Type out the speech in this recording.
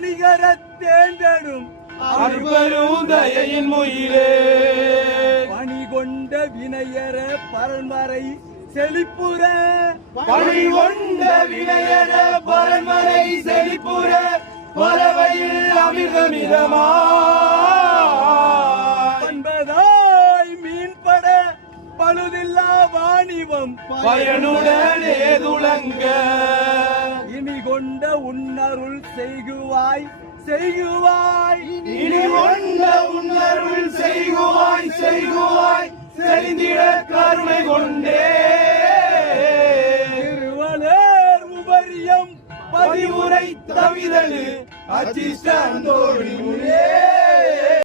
நிகர தேர்ந்தெடும் அருபெரும் தயையின் முயிலே. பணி கொண்ட வினையர பரம்பரை செழிப்புற. பணி கொண்ட வினையன பரன்மறை செழிப்புற. பறவையில் அமிர்தமிதமா பண்பதாய் மீன்பட பழுதில்லா வாணிபம் பயனுடனே இனி கொண்ட உன்னருள் செய்குவாய் செய்குவாய். இனி கொண்ட உன்னருள் செய்குவாய் செய்குவாய். செறிந்திட கருணை கொண்டே. திருவளர் உபரியம் பதிவுரை தவிதழு அச்சிஷ்டந்தோழி முனே